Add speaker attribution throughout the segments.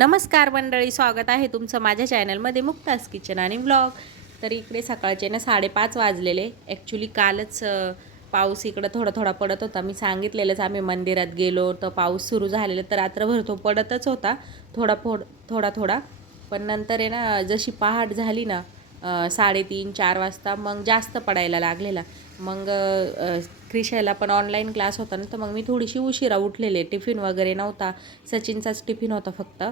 Speaker 1: नमस्कार मंडळी स्वागत आहे तुमचं माझ्या चॅनलमध्ये मुक्तास किचन आणि ब्लॉग तर इकडे सकाळचे ना साडेपाच वाजलेले. ॲक्च्युली कालच पाऊस इकडं थोडा थोडा पडत होता. मी सांगितलेलंच आम्ही मंदिरात गेलो तर पाऊस सुरू झालेला तर रात्रभर तो पडतच होता. थोडा फोड थोडा थोडा. पण नंतर आहे ना जशी पहाट झाली ना साडेतीन चार वाजता मग जास्त पडायला लागलेला. मग क्रिशाला पण ऑनलाईन क्लास होता ना तर मग मी थोडीशी उशिरा उठलेले. टिफिन वगैरे नव्हता. सचिनचाच टिफिन होता फक्त.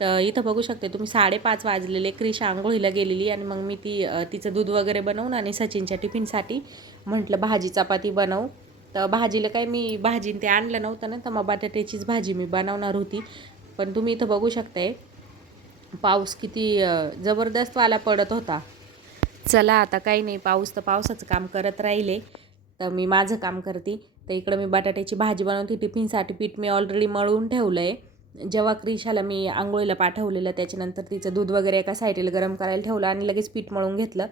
Speaker 1: तर इथं बघू शकते तुम्ही साडेपाच वाजलेले क्रिशा आंघोळीला गेलेली आणि मग मी ती तिचं दूध वगैरे बनवून आणि सचिनच्या टिफिनसाठी म्हटलं भाजी चपाती बनवू. तर भाजीला काय मी भाजीन ते आणलं नव्हतं ना तर मग बटाट्याचीच भाजी मी बनवणार होती. पण तुम्ही इथं बघू शकताय पाऊस किती जबरदस्तवाला जबरदस्त वाला पडत होता. चला आता काही नाही पाऊस तर पावसाचं काम करत राहिले. तर मी माझं काम करते. तर इकडं मी बटाट्याची भाजी बनवते टिफिनसाठी पीठ मी ऑलरेडी मळून ठेवलं आहे जेव्हा क्रिशाला मी आंघोळीला पाठवलेलं त्याच्यानंतर तिचं दूध वगैरे एका साईडला गरम करायला ठेवलं आणि लगेच पीठ मळून घेतलं.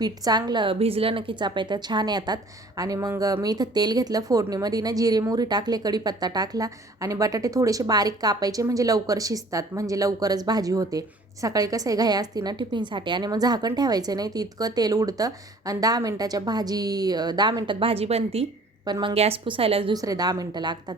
Speaker 1: पीठ चांगलं भिजलं ना की चापायला छान येतात. आणि मग मी इथं तेल घेतलं फोडणीमध्ये ना जिरे मोहरी टाकले कढीपत्ता टाकला आणि बटाटे थोडेसे बारीक कापायचे म्हणजे लवकर शिजतात म्हणजे लवकरच भाजी होते. सकाळी कसं आहे घाई असते ना टिफिनसाठी आणि मग झाकण ठेवायचं नाही तर इतकं तेल उडतं आणि दहा मिनटाच्या भाजी दहा मिनटात भाजी बनती. पण मग गॅस पुसायलाच दुसरे दहा मिनटं लागतात.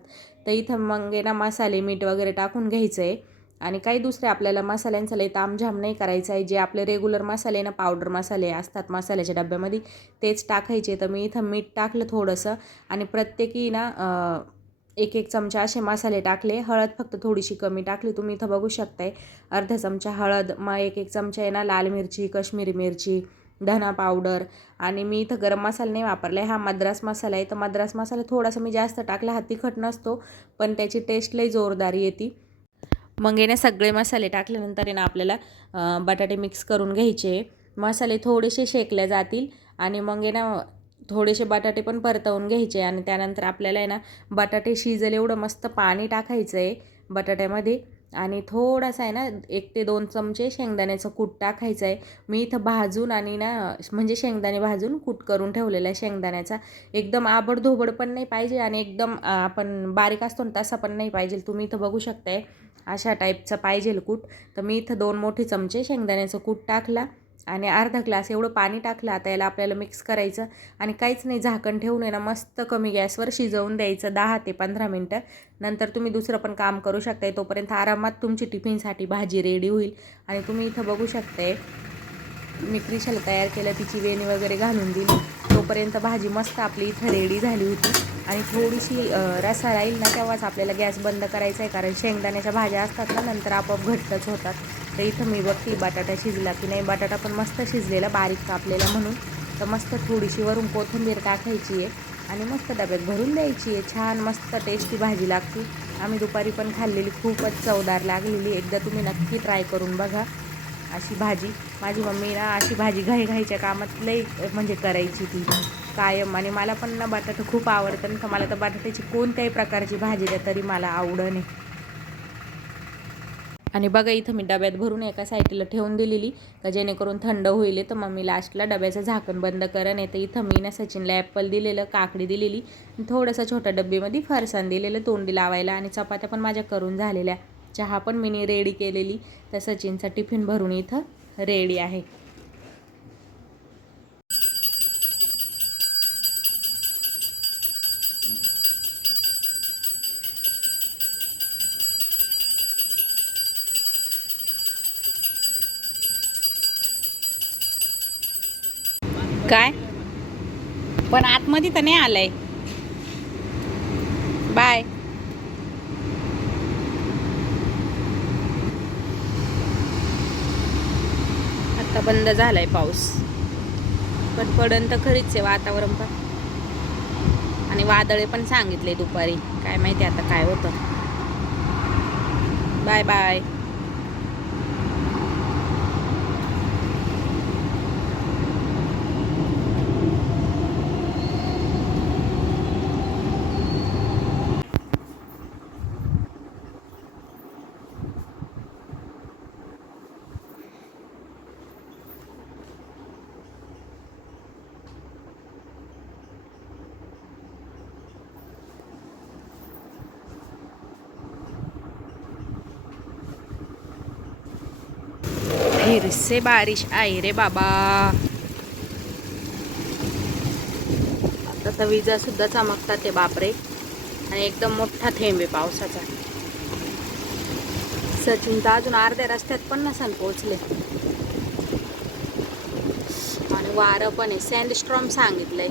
Speaker 1: तर इथं मग आहे ना मसाले मीठ वगैरे टाकून घ्यायचं आहे आणि काही दुसरे आपल्याला मसाल्यांचं लई तामझाम नाही करायचं आहे जे आपले रेग्युलर मसाले ना पावडर मसाले असतात मसाल्याच्या डब्यामध्ये तेच टाकायचे. तर मी इथं मीठ टाकलं थोडंसं. आणि प्रत्येकी ना एक एक चमचा असे मसाले टाकले. हळद फक्त थोडीशी कमी टाकली. तुम्ही इथं बघू शकताय. अर्धा चमचा हळद मग एक एक चमचा आहे ना लाल मिरची कश्मीरी मिरची धना पावडर आणि मी इथं गरम मसाला नाही वापरला आहे हा मद्रास मसाला आहे. तर मद्रास मसाला थोडासा मी जास्त टाकला. हा तिखट नसतो पण त्याची टेस्ट लई जोरदार येते. मग येणे सगळे मसाले टाकल्यानंतर येणं ना आपल्याला बटाटे मिक्स करून घ्यायचे. मसाले थोडेसे शेकले जातील आणि मग आहे ना थोडेसे बटाटे पण परतवून घ्यायचे आणि त्यानंतर आपल्याला आहे ना बटाटे शिजले एवढं मस्त पाणी टाकायचं आहे बटाट्यामध्ये. आणि थोडासा आहे ना एक ते दोन चमचे शेंगदाण्याचं कूट टाकायचं आहे मी इथं भाजून आणि ना म्हणजे शेंगदाणे भाजून कूट करून ठेवलेला आहे शेंगदाण्याचा. एकदम आबडधोबड पण नाही पाहिजे आणि एकदम आपण बारीक असतो ना तसा पण नाही पाहिजे. तुम्ही इथं बघू शकताय अशा टाईपचं पाहिजे कूट. तर मी इथं दोन मोठे चमचे शेंगदाण्याचं कूट टाकला. आणि अर्धा ग्लास एवढं पाणी टाकलं आता याला आपल्याला मिक्स करायचं. आणि काहीच नाही झाकण ठेवून आहे ना मस्त कमी गॅसवर शिजवून द्यायचं दहा ते पंधरा मिनटं. नंतर तुम्ही दुसरं पण काम करू शकताय. तोपर्यंत आरामात तुमची टिफिनसाठी भाजी रेडी होईल. आणि तुम्ही इथं बघू शकताय मी क्रिशाला तयार केलं तिची वेणी वगैरे घालून दिली. तोपर्यंत भाजी मस्त आपली इथं रेडी झाली होती. आणि थोडीशी रसा राहील ना तेव्हाच आपल्याला गॅस बंद करायचा आहे कारण शेंगदाण्याच्या भाज्या असतात ना नंतर आपोआप घट्टच होतात. तर इथं मी बघते बटाटा शिजला की नाही. बटाटा पण मस्त शिजलेला बारीक कापलेला म्हणून. तर मस्त थोडीशी वरून कोथिंबीर टाकायची आहे आणि मस्त डब्यात भरून द्यायची आहे. छान मस्त टेस्टी भाजी लागते. आम्ही दुपारी पण खाल्लेली खूपच चवदार लागलेली. एकदा तुम्ही नक्की ट्राय करून बघा अशी भाजी. माझी मम्मी ना अशी भाजी घाई घाईच्या कामात लई म्हणजे करायची ती. कायम. आणि मला पण ना बटाटा खूप आवडतं. तर मला तर बटाट्याची कोणत्याही प्रकारची भाजी द्या तरी मला आवडणे आणि बघा इथं मी डब्यात भरून एका साईडला ठेवून दिलेली का जेणेकरून थंड होईल तर मग मी लास्टला डब्याचं झाकण बंद करन तर इथं मी ना सचिनला ॲपल दिलेलं काकडी दिलेली थोडंसं छोट्या डब्बीमध्ये फरसाण दिलेलं तोंडी लावायला आणि चपात्या पण माझ्या करून झालेल्या. चहा पण मी रेडी केलेली. तर सचिनचा टिफिन भरून इथं रेडी आहे. काय? पण आतमध्ये तर नाही आलंय. बाय आता बंद झालाय पाऊस. पण पडन तर खरीच आहे वातावरण पण. आणि वादळे पण सांगितले दुपारी. काय माहिती आता काय होतं. बाय बाय फिरसे बारिश. आहे रे बाबा. आता तर विजा सुद्धा चमकतात ते बापरे. आणि एकदम मोठा थेंब आहे पावसाचा. सचिन तर अजून अर्ध्या रस्त्यात पण नसाल पोचले आणि वारं पण आहे. सँडस्ट्रॉम सांगितलंय.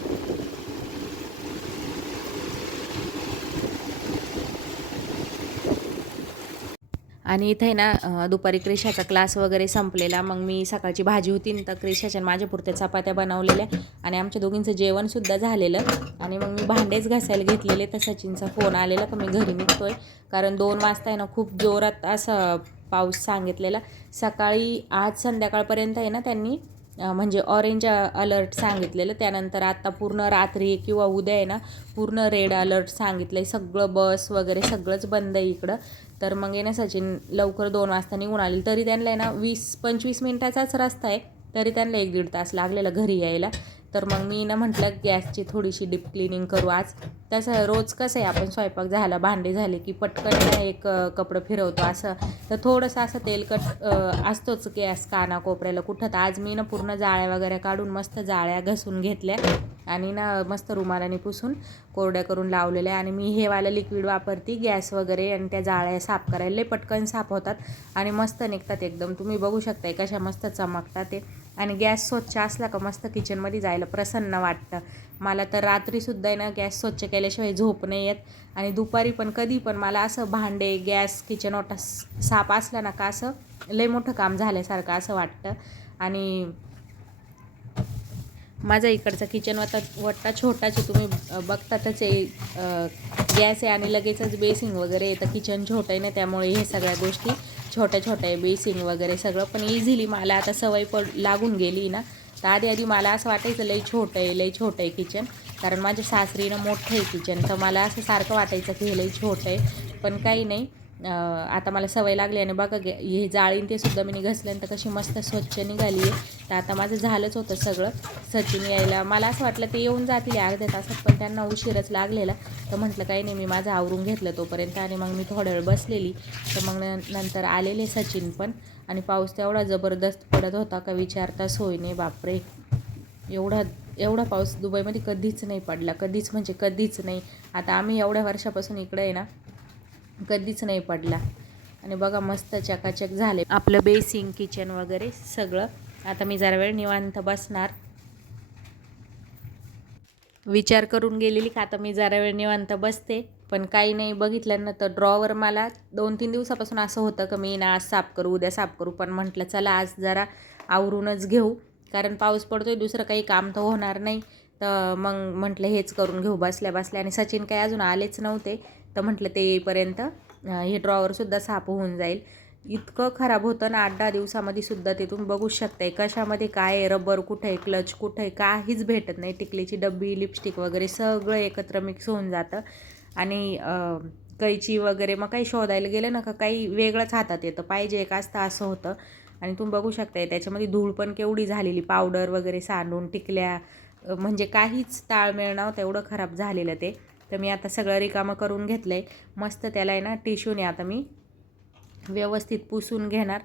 Speaker 1: आणि इथे ना दुपारी क्रिशाचा क्लास वगैरे संपलेला. मग मी सकाळची भाजी होती तर क्रिशाच्या माझ्या पुरत्या चपात्या बनवलेल्या आणि आमच्या दोघींचं जेवणसुद्धा झालेलं. आणि मग मी भांडेच घासायला घेतलेले तर सचिनचा फोन आलेला का मी घरी निघतोय. कारण दोन वाजता आहे ना खूप जोरात असं पाऊस सांगितलेला. सकाळी आज संध्याकाळपर्यंत आहे ना त्यांनी म्हणजे ऑरेंज अलर्ट सांगितलेलं. त्यानंतर आत्ता पूर्ण रात्री किंवा उद्या आहे ना पूर्ण रेड अलर्ट सांगितलं आहे सगळं बस वगैरे सगळंच बंद आहे इकडं. तर मग आहे ना सचिन लवकर दोन वाजता निघून आले. तरी त्यांना आहे ना वीस पंचवीस मिनिटाचाच रस्ता आहे. तरी त्यांना एक दीड तास लागलेला घरी यायला. तर मग मी ना म्हटलं गॅसची थोडीशी डीप क्लिनिंग करू आज. तसं रोज कसं आहे आपण स्वयंपाक झाला भांडे झाले की पटकन एक कपडं फिरवतो असं. तर थोडंसं असं तेलकट असतोच गॅस काना कोपऱ्याला कुठं. तर आज मी ना पूर्ण जाळ्या वगैरे काढून मस्त जाळ्या घसून घेतल्या आणि ना मस्त रुमालाने पुसून कोरड्या करून लावलेल्या आणि मी हे वालं लिक्विड वापरते गॅस वगैरे आणि त्या जाळ्या साफ करायला. पटकन साफ होतात आणि मस्त निघतात एकदम. तुम्ही बघू शकताय कशा मस्त चमकतात ते. आणि गॅस स्वच्छ असला का मस्त किचनमध्ये जायला प्रसन्न वाटतं. मला तर रात्रीसुद्धा आहे ना गॅस स्वच्छ केल्याशिवाय झोप नाही येत. आणि दुपारी पण कधी पण मला असं भांडे गॅस किचन ओटा साप असला ना का असं लय मोठं काम झाल्यासारखं असं वाटतं. आणि माझा इकडचा किचन वटा वट्टा छोटाच आहे तुम्ही बघतातच आहे गॅस आहे आणि लगेचच बेसिंग वगैरे येतं किचन छोटं आहे ना त्यामुळे हे सगळ्या गोष्टी छोट्या छोट्या आहे बेसिंग वगैरे सगळं पण इझिली मला आता सवय पड लागून गेली ना तर आधी आधी मला असं वाटायचं लई छोटं आहे लई छोटं आहे किचन कारण माझ्या सासरीनं मोठं आहे किचन तर मला असं सारखं वाटायचं की हे लई छोटं आहे पण काही नाही. आता मला सवय लागली आणि बघा गे- हे जाळीन ते सुद्धा मी घसल्यानंतर कशी मस्त स्वच्छ निघाली आहे. तर आता माझं झालंच होतं सगळं सचिन यायला. मला असं वाटलं ते येऊन जातील अर्ध्या तासात पण त्यांना उशीरच लागलेला. तर म्हटलं काही नाही मी माझं आवरून घेतलं तोपर्यंत. आणि मग मी थोडा वेळ बसलेली. तर मग न- नंतर आलेले सचिन पण. आणि पाऊस तेवढा जबरदस्त पडत होता का विचारता सोय नाही बापरे. एवढा एवढा पाऊस दुबईमध्ये कधीच नाही पडला. कधीच म्हणजे कधीच नाही. आता आम्ही एवढ्या वर्षापासून इकडे आहे ना कधीच नाही पडला. आणि बघा मस्त चकाचक झाले. आपलं बेसिंग किचन वगैरे सगळं. आता मी जरा वेळ निवांत बसणार. विचार करून गेलेली का आता मी जरा वेळ निवांत बसते. पण काही नाही बघितलं तर ड्रॉवर मला दोन तीन दिवसापासून असं होतं का मी ना आज साफ करू उद्या साफ करू. पण म्हटलं चला आज जरा आवरूनच घेऊ. कारण पाऊस पडतोय दुसरं काही काम तर होणार नाही. तर मग म्हटलं हेच करून घेऊ. बसल्या बसल्या आणि सचिन काही अजून आलेच नव्हते. तर म्हटलं ते येईपर्यंत हे ड्रॉवरसुद्धा साफ होऊन जाईल. इतकं खराब होतं ना आठ दहा दिवसामध्ये सुद्धा ते तुम्ही बघू शकताय. कशामध्ये काय आहे रबर कुठं आहे क्लच कुठं आहे काहीच भेटत नाही. टिकलीची डब्बी लिपस्टिक वगैरे सगळं एकत्र मिक्स होऊन जातं. आणि कैची वगैरे मग काही शोधायला गेलं ना का काही वेगळंच हातात येतं. पाहिजे एक असतं असं होतं. आणि तुम्ही बघू शकताय त्याच्यामध्ये धूळ पण केवढी झालेली. पावडर वगैरे सांडून टिकल्या म्हणजे काहीच ताळमेळ नव्हतं एवढं खराब झालेलं ते. तर मी आता सगळं रिकामं करून घेतलं आहे मस्त त्याला आहे ना टिश्यूने आता मी व्यवस्थित पुसून घेणार.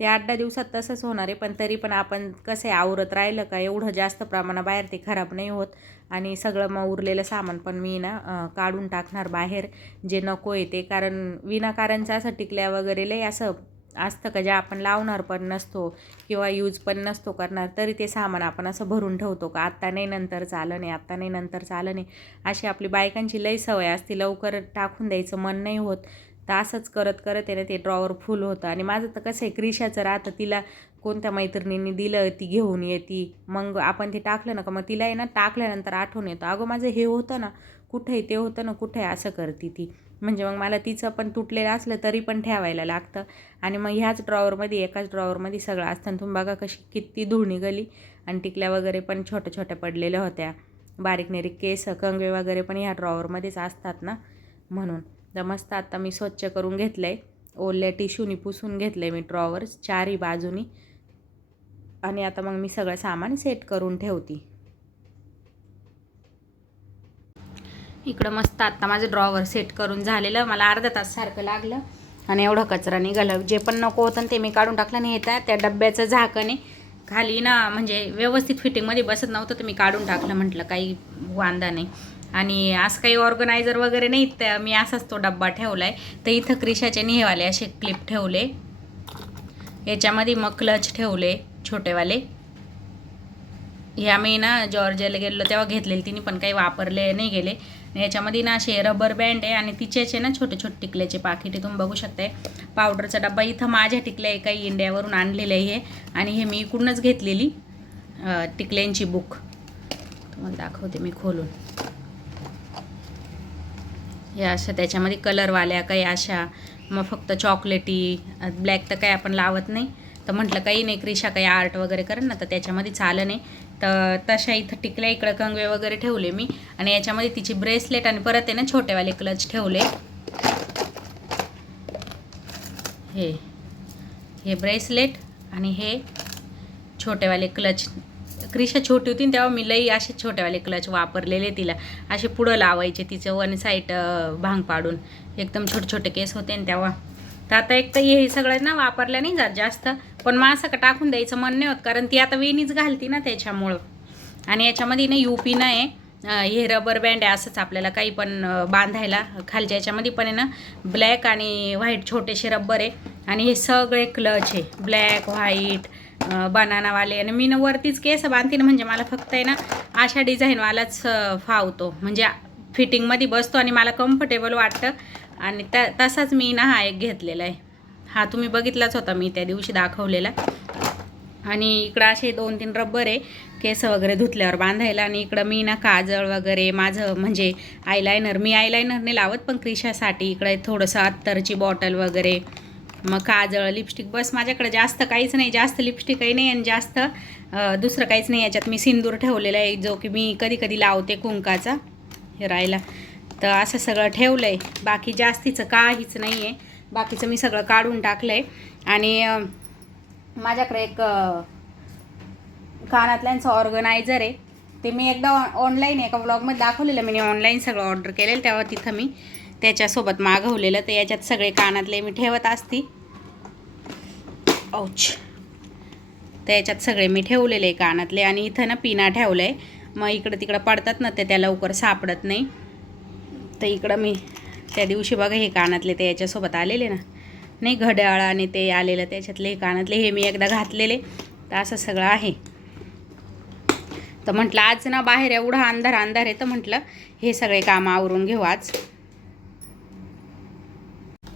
Speaker 1: ते आठ दहा दिवसात तसंच होणार आहे पण तरी पण आपण कसं आहे आवरत राहिलं का एवढं जास्त प्रमाणाबाहेर ते खराब नाही होत. आणि सगळं मग उरलेलं सामान पण मी ना काढून टाकणार बाहेर. जे नको आहे ते कारण विनाकारणचं असं टिकल्या वगैरे लय असं असतं का? जे आपण लावणार पण नसतो किंवा यूज पण नसतो करणार तरी ते सामान आपण असं भरून ठेवतो का? आत्ता नाही नंतर चालं नाही आत्ता नाही नंतर चालं नाही अशी आपली बायकांची लई सवय असते. लवकर टाकून द्यायचं मन नाही होत. तर असंच करत करत आहे ना ते ड्रॉवर फुल होतं. आणि माझं तर कसं आहे क्रिशाचं राहतं. तिला कोणत्या मैत्रिणींनी दिलं ती घेऊन येते. मग आपण ते टाकलं ना का मग तिला आहे ना टाकल्यानंतर आठवण येतं. अगं माझं हे होतं ना कुठे आहे ते होतं ना कुठे आहे असं करते ती. म्हणजे मग मला तिचं पण तुटलेलं असलं तरी पण ठेवायला लागतं. आणि मग ह्याच ड्रॉवरमध्ये एकाच ड्रॉवरमध्ये सगळं असतं. आणि तुम्ही बघा कशी किती धूळ निघाली आणि टिकल्या वगैरे पण छोट्या छोट्या पडलेल्या होत्या. बारीक नेरीक केस कंगवे वगैरे पण ह्या ड्रॉवरमध्येच असतात ना म्हणून. तर मस्त आता मी स्वच्छ करून घेतलं आहे ओल्या टिश्यूनी पुसून घेतलं आहे मी ड्रॉवर्स चारही बाजूनी. आणि आता मग मी सगळं सामान सेट करून ठेवते. इकडं मस्त आत्ता माझं ड्रॉवर सेट करून झालेलं. मला अर्धा तास सारखं लागलं. आणि एवढा कचरा निघाला. जे पण नको होतं ते मी काढून टाकलं नाही येतात. त्या डब्याचं झाकणे खाली ना म्हणजे व्यवस्थित फिटिंगमध्ये बसत नव्हतं तर मी काढून टाकलं. म्हटलं काही वांदा नाही. आणि असं काही ऑर्गनायझर वगैरे नाही तर मी असाच तो डब्बा ठेवला आहे तर इथं क्रिशाचे निहेवाले असे क्लिप ठेवले. याच्यामध्ये मग क्लच ठेवले छोटेवाले. ह्या मी ना जॉर्जियाला गेलो तेव्हा घेतलेले तिने पण काही वापरले नाही गेले. याच्यामध्ये ना असे रबर बँड आहे आणि तिचेच आहे ना छोटे छोटे टिकल्याचे पाकिटे तुम्ही बघू शकताय. पावडरचा डब्बा इथं माझ्या टिकल्या आहे काही इंडियावरून आणलेलं आहे हे. आणि हे मी इकडूनच घेतलेली टिकल्यांची बुक तुम्हाला दाखवते मी खोलून. हे अशा त्याच्यामध्ये कलरवाल्या काही अशा. मग फक्त चॉकलेटी ब्लॅक तर काही आपण लावत नाही. तर म्हटलं काही नाही क्रिशा काही आर्ट वगैरे करेन ना तर त्याच्यामध्ये चालं नाही. तर तशा इथं टिकल्या इकडं कंगवे वगैरे ठेवले मी. आणि याच्यामध्ये तिची ब्रेसलेट आणि परत आहे ना छोटेवाले क्लच ठेवले. हे हे ब्रेसलेट आणि हे छोटेवाले क्लच. क्रिशा छोटी होती तेव्हा मी लई असे छोटेवाले क्लच वापरलेले तिला. असे पुढं लावायचे तिचं वन साईड भांग पाडून. एकदम छोटे छोटे केस होते ना तेव्हा. तर आता एक तर हे सगळं ना वापरल्या नाही जात जास्त. पण मग असं का टाकून द्यायचं मन नाही होत कारण ती आता वेणीच घालती ना त्याच्यामुळं. आणि याच्यामध्ये ना यू पी आहे हे रबर बँड आहे असंच आपल्याला काही पण बांधायला खालच्या याच्यामध्ये पण आहे ना ब्लॅक आणि व्हाईट छोटेसे रबर आहे. आणि हे सगळे क्लच आहे ब्लॅक व्हाईट बनानावाले आणि मी ना वरतीच केस बांधते ना म्हणजे मला फक्त आहे ना अशा डिझाईनवालाच फावतो. म्हणजे फिटिंगमध्ये बसतो आणि मला कम्फर्टेबल वाटतं. आणि त तसाच मी ना हा एक घेतलेला आहे. हा तुम्ही बघितलाच होता मी त्या दिवशी दाखवलेला. आणि इकडं असे दोन तीन रब्बर आहे केस वगैरे धुतल्यावर बांधायला. आणि इकडं मी ना काजळ वगैरे माझं म्हणजे आयलायनर मी आयलायनरने नाही लावत पण क्रिशासाठी इकडे थोडंसं अत्तरची बॉटल वगैरे मग काजळ लिपस्टिक बस माझ्याकडे जास्त काहीच नाही जास्त लिपस्टिकही नाही आणि जास्त दुसरं काहीच नाही. याच्यात मी सिंदूर ठेवलेला आहे जो की मी कधी कधी लावते कुंकाचा हे राहायला तर असं सगळं ठेवलं आहे बाकी जास्तीचं काहीच नाही आहे बाकीचं मी सगळं काढून टाकलं आहे आणि माझ्याकडे एक कानातल्यांचं ऑर्गनायझर आहे. ते मी एकदा ऑनलाईन एका ब्लॉगमध्ये दाखवलेलं मी ऑनलाईन सगळं ऑर्डर केलेलं तेव्हा तिथं मी त्याच्यासोबत मागवलेलं. तर याच्यात सगळे कानातले मी ठेवत असती. औच तर याच्यात सगळे मी ठेवलेले आहे कानातले. आणि इथं ना पिना ठेवलं आहे मग इकडं तिकडं पडतात ना ते त्या लवकर सापडत नाही. तर इकडं मी त्या दिवशी बघा हे कानातले ते याच्यासोबत आलेले ना. नाही घड्याळ आणि ते आलेलं त्याच्यातले हे कानातले हे मी एकदा घातलेले. तर असं सगळं आहे. तर म्हटलं आज ना बाहेर एवढा अंधार अंधार आहे. तर म्हटलं हे सगळे कामं आवरून घेऊ आज.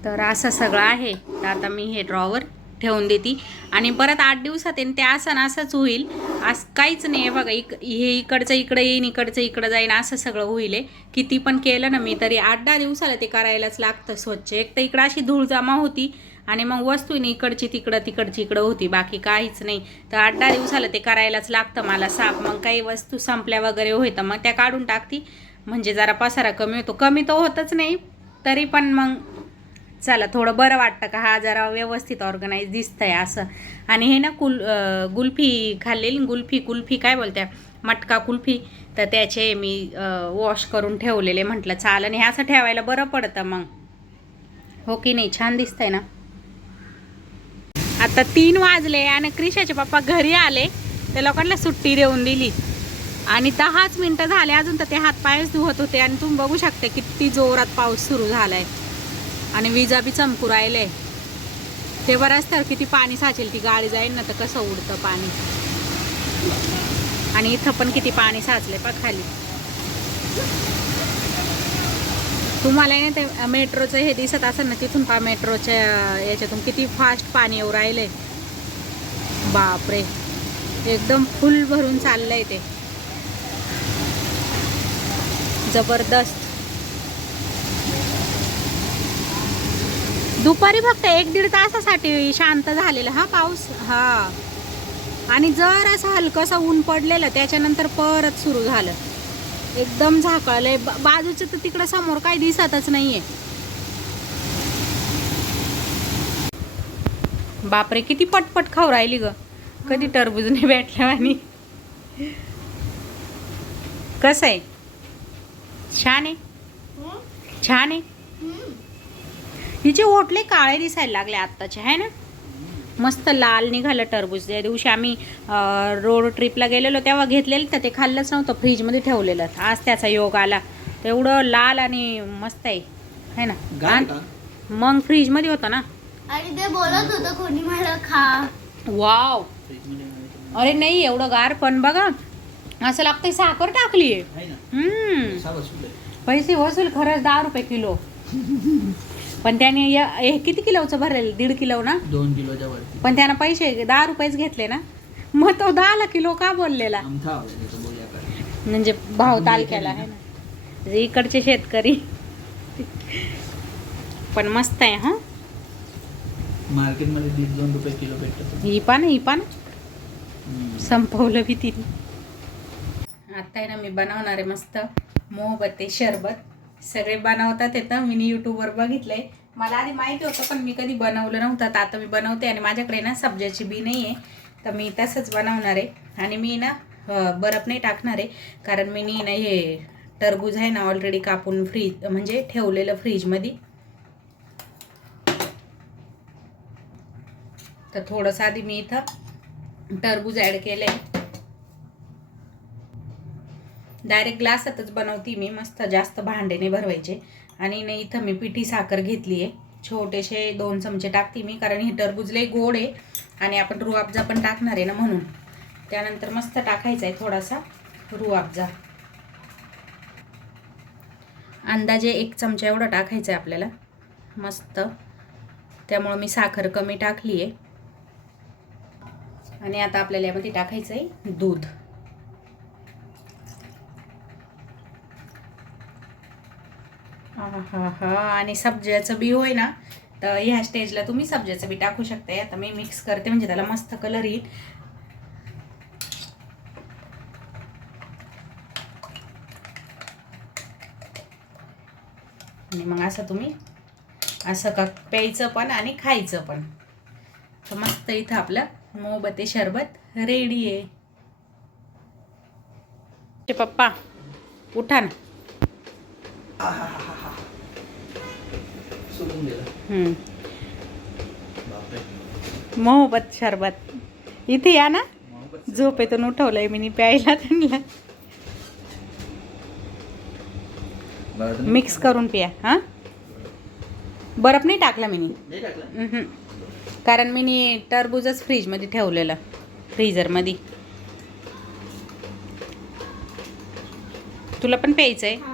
Speaker 1: तर असं सगळं आहे. तर आता मी हे ड्रॉवर ठेवून देते. आणि परत आठ दिवसात येईन ते असं ना असंच होईल. असं काहीच नाही आहे बघा इक हे इकडचं इकडं येईन इकडचं इकडं जाईन असं सगळं होईल आहे. किती पण केलं ना मी तरी आठ दहा दिवसाला ते करायलाच लागतं स्वच्छ. एक तर इकडं अशी धूळ जमा होती आणि मग वस्तू नाही इकडची तिकडं तिकडची इकडं होती. बाकी काहीच नाही. तर आठ दहा दिवसाला ते करायलाच लागतं मला साफ मग काही वस्तू संपल्या वगैरे होतं मग त्या काढून टाकती. म्हणजे जरा पसारा कमी होतो. कमी तो होतच नाही तरी पण मग चला थोडं बरं वाटतं का? हा जरा व्यवस्थित ऑर्गनाईज दिसतंय असं. आणि हे ना कुल गुल्फी खाल्लेली गुल्फी कुल्फी काय बोलत्या? मटका कुल्फी. तर त्याचे मी वॉश करून ठेवलेले म्हटलं चाल. आणि हे असं ठेवायला बरं पडतं मग. हो की नाही? छान दिसतंय ना? आता तीन वाजले आणि क्रिशाचे पप्पा घरी आले. त्या लोकांना सुट्टी देऊन दिली. आणि दहाच मिनटं झाले. अजून तर ते हातपायच धुवत होते. आणि तुम्ही बघू शकता किती जोरात पाऊस सुरू झाला आहे आणि विजा बी चमकू राहिले. ते बरंच तर किती पाणी साचेल ती गाडी जाईल ना तर कसं उडतं पाणी. आणि इथं पण किती पाणी साचले पा खाली. तुम्हाला ना ते मेट्रोचं हे दिसत असेल ना तिथून पा मेट्रोच्या याच्यातून किती फास्ट पाणी येऊ राहिले. बापरे. एकदम फुल भरून चाललंय ते. जबरदस्त. दुपारी फक्त एक दीड तासासाठी शांत झालेला हा पाऊस? हा. आणि जर असं हलकंसं ऊन पडलेलं त्याच्यानंतर परत सुरू झालं. एकदम झाकळलंय. बाजूचं तर तिकडं समोर काही दिसतच नाहीये. बापरे किती पटपट खाऊ राहिली ग. कधी टरबूज नाही भेटलं आणि. कसं आहे? छान आहे? छान आहे? हिचे ओटले काळे दिसायला लागले आत्ताचे आहे ना? मस्त लाल निघालं टरबूज. त्या दिवशी आम्ही रोड ट्रिपला गेलेलो तेव्हा घेतलेलं तर ते खाल्लंच नव्हतं फ्रीजमध्ये ठेवलेलं. आज त्याचा योग आला. तेवढं लाल आणि मस्त आहे है ना? मग फ्रीजमध्ये होतं ना?
Speaker 2: आणि ते बोलत होतं कोणी मला खा.
Speaker 1: वाव! अरे नाही एवढं गार पण बघा. असं लागतंय साखर टाकली आहे
Speaker 3: ना?
Speaker 1: हम्म.
Speaker 3: पैसा वसूल आहे.
Speaker 1: पैसे वसूल खरंच दहा रुपये किलो. पण त्याने या- हे किती किलोचं भरलेलं? दीड किलो ना?
Speaker 3: दोन किलोच्या वरती.
Speaker 1: पण त्यानं पैसे दहा रुपयेच घेतले ना? मग तो दहाला किलो का बोललेला? म्हणजे भाव तालक्याला आहे ना? म्हणजे इकडचे शेतकरी. पण मस्त आहे हा?
Speaker 3: मार्केटमध्ये दीड दोन रुपये किलो भेटत
Speaker 1: ही पान ही पान संपवलं बी तिने आता आहे ना मी बनवणार आहे मस्त मोहबत्ते शरबत. सगळे बनवतात येतं मी यूट्यूबवर बघितलंय. मला आधी माहिती होतं पण मी कधी बनवलं नव्हतं. तर आता मी बनवते आणि माझ्याकडे ना सब्जाची बी नाही आहे तर मी तसंच बनवणार आहे. आणि मी ना बरफ बर्फ नाही टाकणार आहे. कारण मी नी ना हे टरबूज आहे ना ऑलरेडी कापून फ्रीज म्हणजे ठेवलेलं फ्रीजमध्ये तर थोडंसं आधी मी इथं टरबूज ॲड केलं आहे डायरेक्ट ग्लासातच बनवती मी मस्त जास्त भांडेने भरवायचे. आणि नाही इथं मी पिठी साखर घेतली आहे. छोटेसे दोन चमचे टाकते मी कारण हे टरबुजले गोड आहे आणि आपण रुआबजा पण टाकणार आहे ना म्हणून. त्यानंतर मस्त टाकायचा आहे थोडासा रुआबजा. अंदाजे एक चमचा एवढं टाकायचं आहे आपल्याला. मस्त. त्यामुळं मी साखर कमी टाकली आहे. आणि आता आपल्याला यामध्ये टाकायचं आहे दूध. हा हा आणि सब्जाचं बी होय ना तर ह्या स्टेजला तुम्ही सब्जाचं बी टाकू शकताय. आता मी मिक्स करते म्हणजे त्याला मस्त कलर येईल. आणि मग असं तुम्ही असं का प्यायचं पण आणि खायचं पण. तर मस्त इथं आपलं मोबते शरबत रेडी आहे. ते पप्पा उठा ना
Speaker 3: सोडून गेला
Speaker 1: हम्म.
Speaker 3: बापरे
Speaker 1: मोहब्बत शरबत. इथे या ना. झोपेतून उठवलंय मी प्यायला त्यांना. मिक्स करून पिया हां? बर्फ नाही टाकला मी.
Speaker 3: नाही टाकलं?
Speaker 1: कारण मी टरबूजच फ्रीजमध्ये ठेवलेलं फ्रीझरमध्ये तुला पण प्यायचं आहे.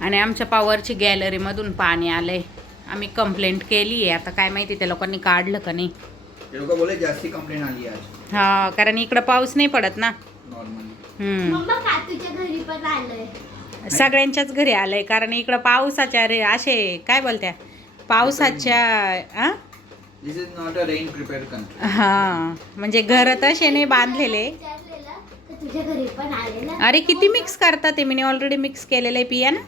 Speaker 1: आणि आमच्या पॉवरची गॅलरीमधून पाणी आलंय. आम्ही कंप्लेंट केली आहे. आता काय माहिती त्या लोकांनी काढलं का नाही?
Speaker 3: ते लोक बोले जास्ती कंप्लेंट आली आज.
Speaker 1: हा कारण इकडं पाऊस नाही पडत ना.
Speaker 3: नॉर्मली
Speaker 1: हम्म.
Speaker 2: मम्मा कातूच्या घरी पण आलंय.
Speaker 1: सगळ्यांच्याच घरी आलंय कारण इकडं पावसाच्या रे असे काय बोलत्या? पावसाच्या आ?
Speaker 3: This is not a rain prepared country
Speaker 1: हा म्हणजे घर तसे नाही बांधलेले.
Speaker 2: विचारलेलं तर तुझ्या घरी पण आले ना?
Speaker 1: अरे किती मिक्स करतात ते? मी ऑलरेडी मिक्स केलेलं आहे पिया ना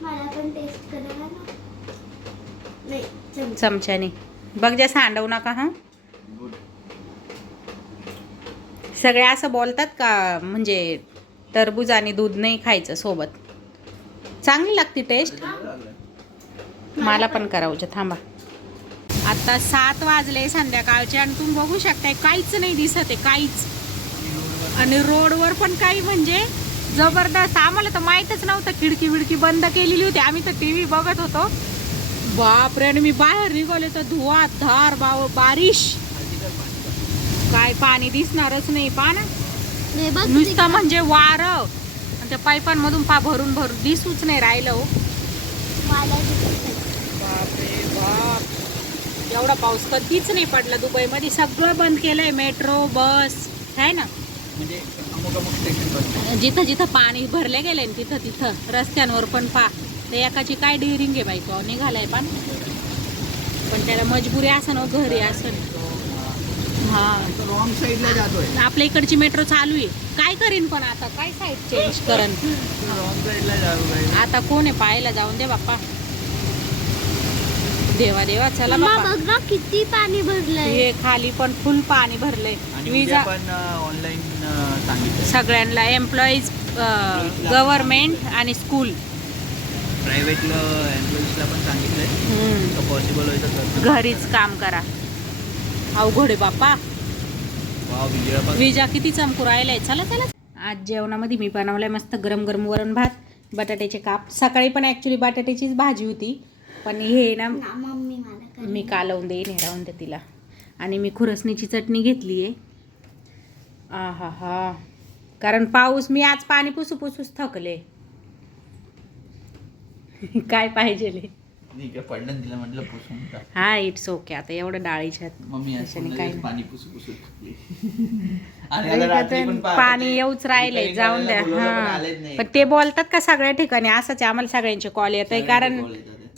Speaker 2: मला पण टेस्ट करायला ना नाही चमचा.
Speaker 1: चमच्याने. बघ ज्या सांडवू नका हा.
Speaker 3: सगळ्या
Speaker 1: सगळे असं बोलतात का म्हणजे टरबूज आणि दूध नाही खायचं सोबत? चांगली लागते टेस्ट मला पण करावं थांबा. आता सात वाजले संध्याकाळचे आणि तुम्ही बघू शकताय काहीच नाही दिसत आहे काहीच. आणि रोडवर पण काही म्हणजे जबरदस्त आम्हाला तर माहीतच नव्हतं खिडकी विडकी बंद केलेली होती. आम्ही तर टी व्ही बघत होतो. बापरे आणि मी बाहेर निघाले तर धुवा धार बाव बारिश. काय पाणी दिसणारच नाही पा ना. नुसतं म्हणजे वारं. आणि त्या पाईपांमधून पा भरून भरून दिसूच नाही राहिलं हो. बापरे बाप. एवढा पाऊस कधीच नाही पडला दुबईमध्ये. सगळं बंद केलंय मेट्रो बस आहे ना?
Speaker 3: म्हणजे
Speaker 1: जिथं जिथं पाणी भरले गेले ना तिथं तिथं रस्त्यांवर पण पा ते एकाची काय डिरिंग आहे बाई तो निघालाय पण. पण त्याला मजबुरी असं ना घरी असं हा.
Speaker 3: रॉंग साईडला जातोय
Speaker 1: आपल्या इकडची मेट्रो चालू आहे. काय करीन पण आता? काय साईड चेंज करन
Speaker 3: रॉंग साईडला जातो
Speaker 1: आता कोण आहे पाहायला जाऊन दे बाप्पा. देवा देवा चला
Speaker 2: मम्मा
Speaker 1: बाप्पा.
Speaker 2: बघ ना किती पाणी भरलंय.
Speaker 1: हे खाली पण फुल पाणी भरलंय.
Speaker 3: आणि
Speaker 1: विजा
Speaker 3: पण ऑनलाईन सांगितलं
Speaker 1: सगळ्यांना एम्प्लॉईज गव्हर्नमेंट आणि स्कूल
Speaker 3: प्रायव्हेटला एम्प्लॉईजला पण सांगितलंय.
Speaker 1: हम्म.
Speaker 3: तर पॉसिबल होईल तर करतो.
Speaker 1: घरीच काम करा. अवघड आहे बाप्पा. विजा किती चमकू राहिलाय. चला चला. आज जेवणामध्ये मी बनवलंय मस्त गरम गरम वरण भात बटाट्याचे काप. सकाळी पण ॲक्च्युली बटाट्याचीच भाजी होती. पण हे ना
Speaker 2: ना मम्मी मला कर
Speaker 1: मी कालवून देईन हे राहून दे तिला. आणि मी खुरसणीची चटणी घेतली आहे. आ हा हा कारण पाऊस मी आज पाणी पुसू पुसूच थकले. काय पाहिजे
Speaker 3: पडलं तिला म्हटलं पुसून
Speaker 1: हा इट्स ओके आता एवढं नाही.
Speaker 3: पाणी पुसू पुसू. पण
Speaker 1: येऊच राहिले जाऊन द्या. हा. पण ते बोलतात का सगळ्या ठिकाणी? असंच आम्हाला सगळ्यांचे कॉल येत आहे कारण.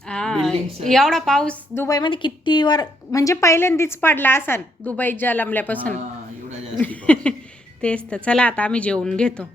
Speaker 1: हा. एवढा पाऊस दुबईमध्ये किती वर म्हणजे पहिल्यांदाच पडला असाल दुबईत जलमल्यापासून. तेच तर. चला आता आम्ही जेवून घेतो.